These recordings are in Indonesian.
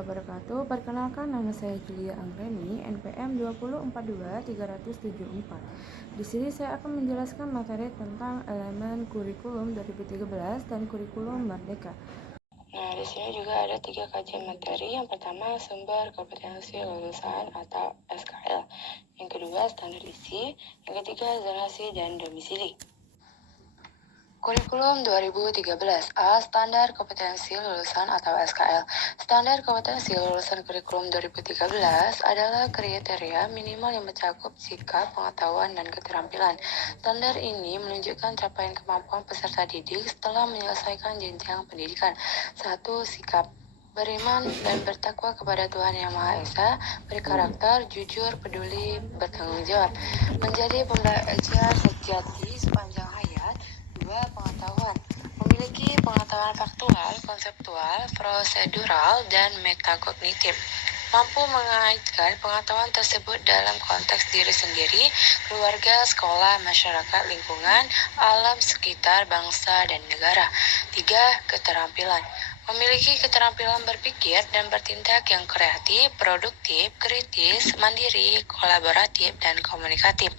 wabarakatuh. Perkenalkan, nama saya Julia Anggreni, NPM 2042374. Di sini saya akan menjelaskan materi tentang elemen kurikulum 2013 dan kurikulum Merdeka. Nah, di sini juga ada 3 kajian materi. Yang pertama, sumber kompetensi lulusan atau SKL. Yang kedua, standar isi. Yang ketiga, zonasi dan domisili. Kurikulum 2013 A. Standar kompetensi lulusan atau SKL. Standar kompetensi lulusan kurikulum 2013 adalah kriteria minimal yang mencakup sikap, pengetahuan, dan keterampilan. Standar ini menunjukkan capaian kemampuan peserta didik setelah menyelesaikan jenjang pendidikan. 1. Sikap beriman dan bertakwa kepada Tuhan Yang Maha Esa, berkarakter, jujur, peduli, bertanggung jawab, menjadi pembelajar sejati sepanjang hayat. 2. Pengetahuan, memiliki pengetahuan faktual, konseptual, prosedural, dan metakognitif, mampu mengaitkan pengetahuan tersebut dalam konteks diri sendiri, keluarga, sekolah, masyarakat, lingkungan, alam sekitar, bangsa, dan negara. 3. Keterampilan, memiliki keterampilan berpikir dan bertindak yang kreatif, produktif, kritis, mandiri, kolaboratif, dan komunikatif.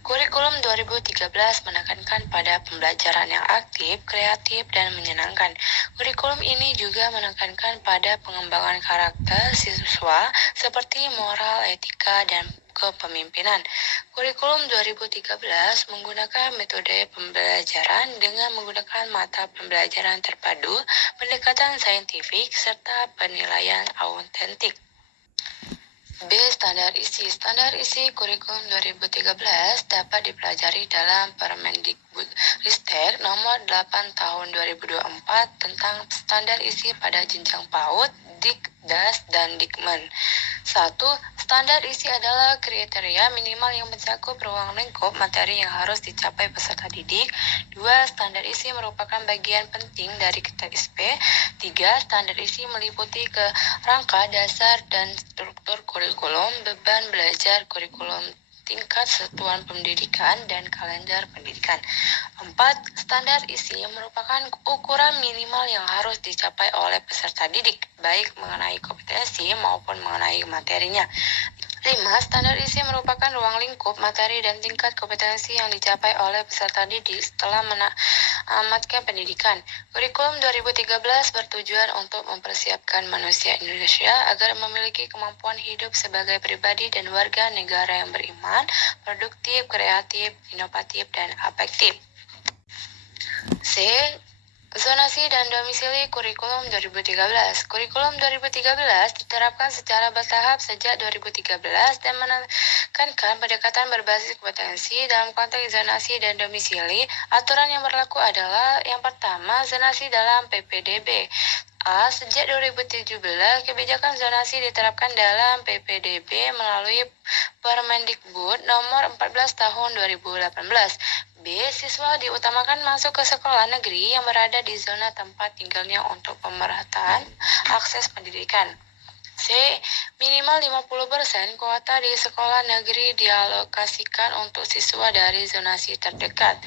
Kurikulum 2013 menekankan pada pembelajaran yang aktif, kreatif, dan menyenangkan. Kurikulum ini juga menekankan pada pengembangan karakter siswa seperti moral, etika, dan kepemimpinan. Kurikulum 2013 menggunakan metode pembelajaran dengan menggunakan mata pembelajaran terpadu, pendekatan saintifik, serta penilaian autentik. B. Standar isi. Standar isi kurikulum 2013 dapat dipelajari dalam Permendikbudristek nomor 8 tahun 2024 tentang standar isi pada jenjang PAUD, Dikdas, dan Dikmen. 1. Standar isi adalah kriteria minimal yang mencakup ruang lingkup materi yang harus dicapai peserta didik. 2. Standar isi merupakan bagian penting dari KTSP. 3. Standar isi meliputi kerangka dasar dan struktur kurikulum, beban belajar kurikulum tingkat satuan pendidikan, dan kalender pendidikan. 4. Standar isi merupakan ukuran minimal yang harus dicapai oleh peserta didik, baik mengenai kompetensi maupun mengenai materinya. 5. Standar isi merupakan ruang lingkup materi dan tingkat kompetensi yang dicapai oleh peserta didik setelah menamatkan pendidikan. Kurikulum 2013 bertujuan untuk mempersiapkan manusia Indonesia agar memiliki kemampuan hidup sebagai pribadi dan warga negara yang beriman, produktif, kreatif, inovatif, dan afektif. C. Zonasi dan domisili kurikulum 2013. Kurikulum 2013 diterapkan secara bertahap sejak 2013 dan menekankan pendekatan berbasis kompetensi dalam konteks zonasi dan domisili. Aturan yang berlaku adalah yang pertama, zonasi dalam PPDB. A. Sejak 2017, kebijakan zonasi diterapkan dalam PPDB melalui Permendikbud nomor 14 tahun 2018. B. Siswa diutamakan masuk ke sekolah negeri yang berada di zona tempat tinggalnya untuk pemerataan akses pendidikan. C. Minimal 50% kuota di sekolah negeri dialokasikan untuk siswa dari zonasi terdekat.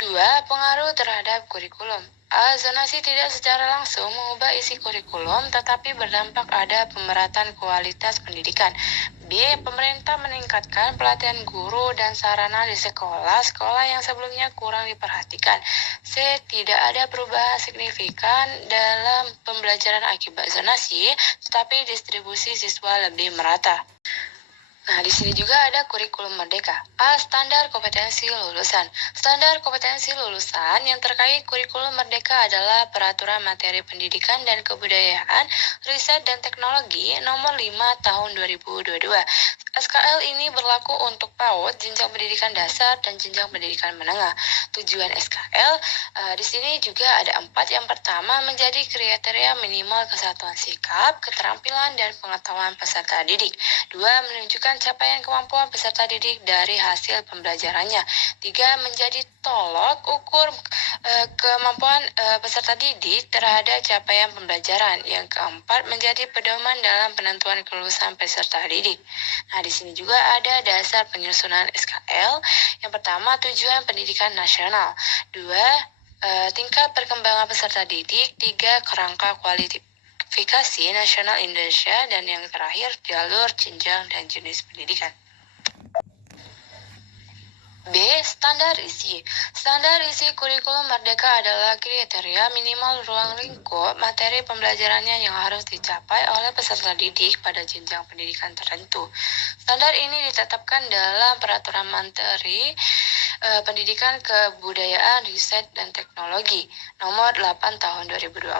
2. Pengaruh terhadap kurikulum. A. Zonasi tidak secara langsung mengubah isi kurikulum, tetapi berdampak ada pemerataan kualitas pendidikan. B. Pemerintah meningkatkan pelatihan guru dan sarana di sekolah yang sebelumnya kurang diperhatikan. C. Tidak ada perubahan signifikan dalam pembelajaran akibat zonasi, tetapi distribusi siswa lebih merata. Nah, di sini juga ada kurikulum merdeka. A. Standar kompetensi lulusan. Standar kompetensi lulusan yang terkait kurikulum merdeka adalah Peraturan Materi Pendidikan dan Kebudayaan, Riset dan Teknologi nomor 5 tahun 2022. SKL ini berlaku untuk PAUD, jenjang pendidikan dasar, dan jenjang pendidikan menengah. Tujuan SKL di sini juga ada 4. Yang pertama, menjadi kriteria minimal kesatuan sikap, keterampilan, dan pengetahuan peserta didik. 2. Menunjukkan capaian kemampuan peserta didik dari hasil pembelajarannya. 3. Menjadi tolok ukur kemampuan peserta didik terhadap capaian pembelajaran. Yang keempat, menjadi pedoman dalam penentuan kelulusan peserta didik. Nah, di sini juga ada dasar penyusunan SKL. Yang pertama, tujuan pendidikan nasional. 2. Tingkat perkembangan peserta didik. 3. Kerangka Sertifikasi Nasional Indonesia, dan yang terakhir jalur, jenjang, dan jenis pendidikan. B. Standar isi. Standar isi kurikulum Merdeka adalah kriteria minimal ruang lingkup materi pembelajarannya yang harus dicapai oleh peserta didik pada jenjang pendidikan tertentu. Standar ini ditetapkan dalam Peraturan Menteri Pendidikan, Kebudayaan, Riset, dan Teknologi Nomor 8 Tahun 2024.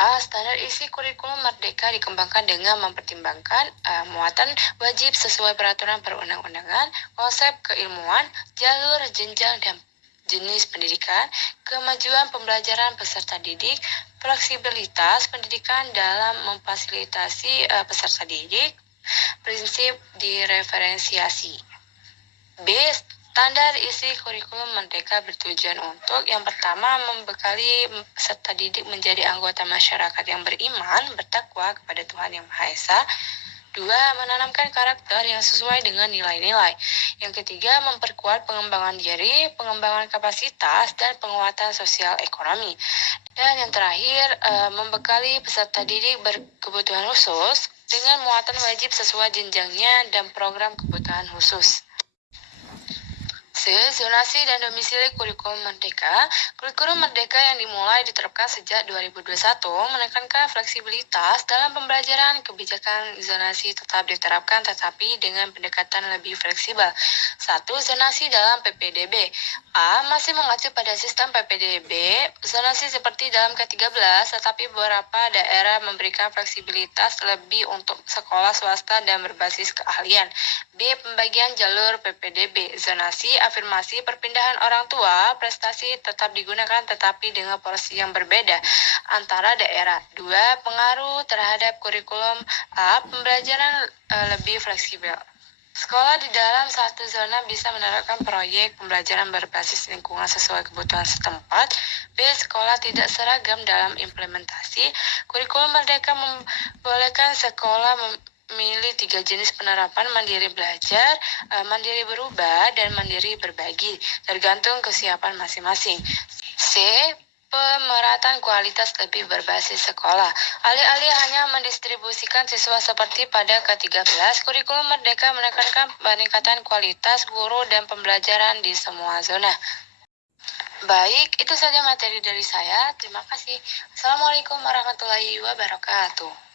A. Standar isi kurikulum Merdeka dikembangkan dengan mempertimbangkan muatan wajib sesuai peraturan perundang-undangan, konsep keilmuan, jalur, jenjang, dan jenis pendidikan, kemajuan pembelajaran peserta didik, fleksibilitas pendidikan dalam memfasilitasi peserta didik, prinsip direferensiasi. B. Standar isi kurikulum Merdeka bertujuan untuk yang pertama, membekali peserta didik menjadi anggota masyarakat yang beriman, bertakwa kepada Tuhan Yang Maha Esa. 2. Menanamkan karakter yang sesuai dengan nilai-nilai. Yang ketiga, memperkuat pengembangan diri, pengembangan kapasitas, dan penguatan sosial ekonomi. Dan yang terakhir, membekali peserta didik berkebutuhan khusus dengan muatan wajib sesuai jenjangnya dan program kebutuhan khusus. C. Zonasi dan domisili kurikulum Merdeka. Kurikulum Merdeka yang dimulai diterapkan sejak 2021 menekankan fleksibilitas dalam pembelajaran. Kebijakan zonasi tetap diterapkan tetapi dengan pendekatan lebih fleksibel. 1. Zonasi dalam PPDB. A. Masih mengacu pada sistem PPDB, zonasi seperti dalam K13, tetapi beberapa daerah memberikan fleksibilitas lebih untuk sekolah swasta dan berbasis keahlian. B. Pembagian jalur PPDB, zonasi, afirmasi, perpindahan orang tua, prestasi tetap digunakan tetapi dengan porsi yang berbeda antara daerah. 2. Pengaruh terhadap kurikulum A. Pembelajaran lebih fleksibel. Sekolah di dalam satu zona bisa menerapkan proyek pembelajaran berbasis lingkungan sesuai kebutuhan setempat. B. Sekolah tidak seragam dalam implementasi. Kurikulum Merdeka membolehkan sekolah memilih 3 jenis penerapan: mandiri belajar, mandiri berubah, dan mandiri berbagi, tergantung kesiapan masing-masing. C. Pemerataan kualitas lebih berbasis sekolah. Alih-alih hanya mendistribusikan siswa seperti pada K13, kurikulum Merdeka menekankan peningkatan kualitas guru dan pembelajaran di semua zona. Baik, itu saja materi dari saya. Terima kasih. Assalamualaikum warahmatullahi wabarakatuh.